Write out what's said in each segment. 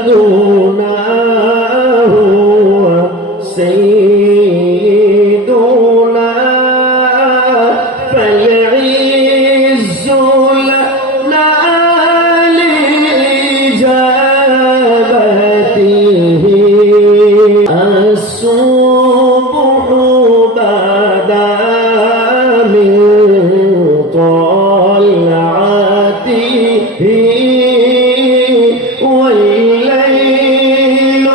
فمحمدنا هو سيدنا فالعز لنا لإجابته الصبح بدا من طلعته والليل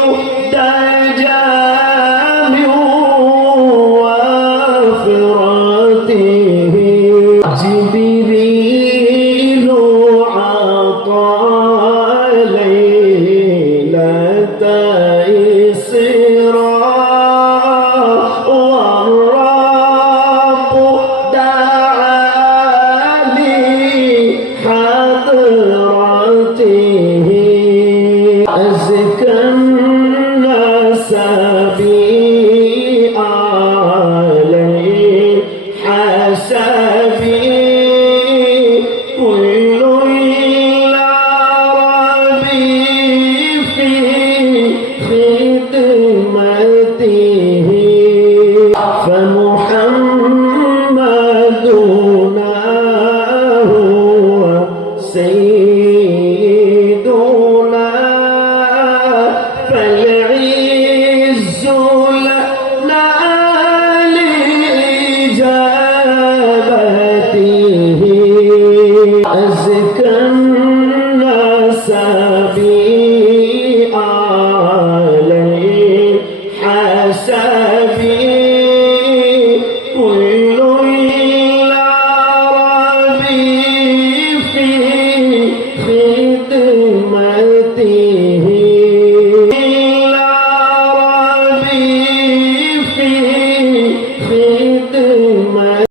دجى من وافرته جبريل عطى ليلة إسراء والرب دعا لحضرته أزكى الناس بي عليه حسبي كل العربي في خدمته فمحمدنا هو سيد